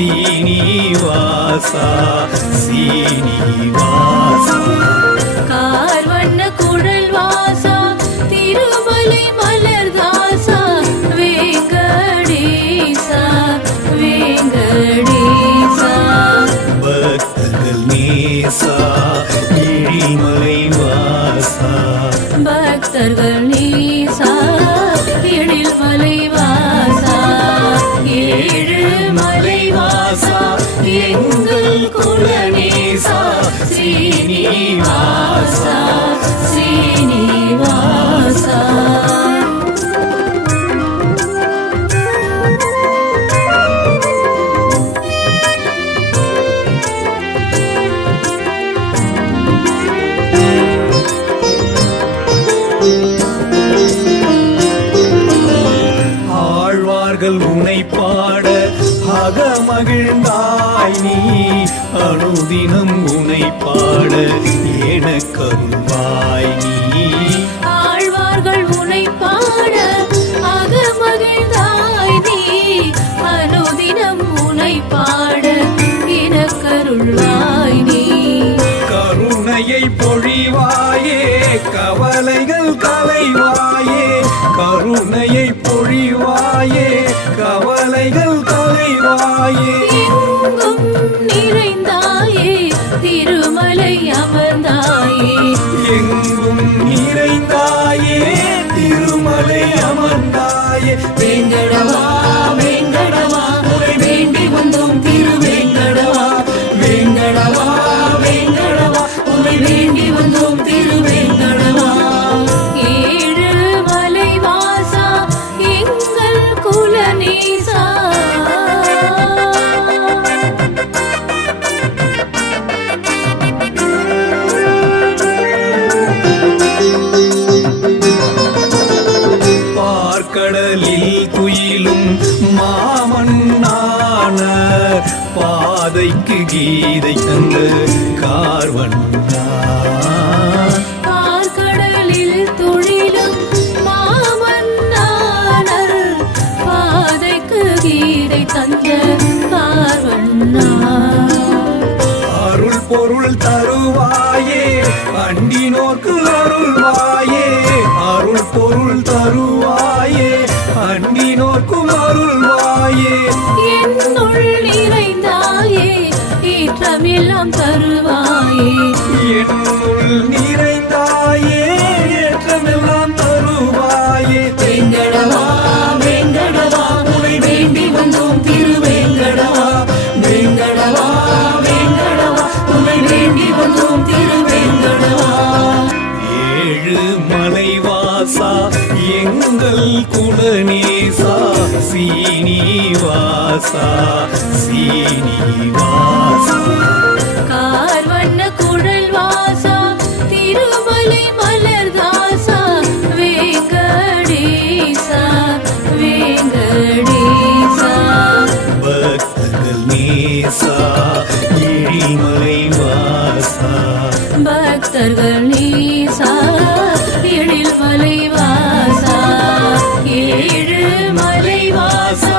சீனிவாசா சீனிவாசா. கார்வண்ண குழல் வாசா திருமலை மலர்தாசா வேங்கடேசா வேங்கடேசா. பக்தர்கள் நேசா ஏழிமலை வாசா. பக்தர்கள் நேசா எழில்மலை வாசா. ஏழுமலை வாசா எங்கள் குலநேசா ஸ்ரீனிவாசா ஸ்ரீனிவாசா. உனை பாட அகமகிழ்ந்தாய் நீ. அனுதினம் உனை பாட எனக்கருள்வாய் நீ. ஆழ்வார்கள் உனை பாட அகமகிழ்ந்தாய் நீ. அனுதினம் உனை பாட எனக்கருள்வாய் நீ. கருணையை பொழிவாயே கவலைகள் கலைவாயே. கருணையை பொழிவாயே கவலைகள் கலைவாயே. எங்கும் நிறைந்தாயே திருமலை அமர்ந்தாயே. எங்கும் நிறைந்தாயே திருமலை அமர்ந்தாயே. வேங்கடவா வேங்கடவா உரை வேண்டி வந்தோம் திருவேங்கடவா. வேங்கடவா வேங்கடவா உரை வேண்டி வந்தோம் திருவேங்கடவா. ஏழுமலை வாசா எங்கள் குலநேசா. பார்க்கடலில் துயிலும் மாமன்னான பாதைக்கு கீதை தந்த கார்வண்ணா. பார்க்கடலில் துயிலும் மாமன்னானர் பாதைக்கு கீதை தந்த கார்வண்ணா. அருள் பொருள் தருவாயே அண்டினோர்க்கு அருள்வாயே. அருள் பொருள் தருவாயே அண்டினோர்க்கும் அருள்வாயே. என்னுள் நிறைந்தாயே ஏற்றமெல்லாம் தருவாயே. என்னுள் நிறைந்தாயே ஏற்றமெல்லாம் தருவாயே. வேங்கடவா வேங்கடவா உரை வேண்டி வந்தோம் திருவேங்கடவா. வேங்கடவா வேங்கடவா உரை வேண்டி வந்தோம் திருவேங்கடவா. ஏழு மலைவாசா எங்கள் குலநேசா சீனிவாசா சீனிவாசா. கார்வண்ண குழல் வாசா திருமலை மலர்தாசா வேங்கடேசா வேங்கடேசா. பக்தர்கள் நேசா ஏழிமலை வாசா. பக்தர்கள் நேசா எழில்மலை வாசா. ஏழுமலை வாசா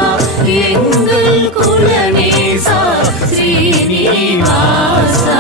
எங்கள் குலநேசா ஸ்ரீனிவாசா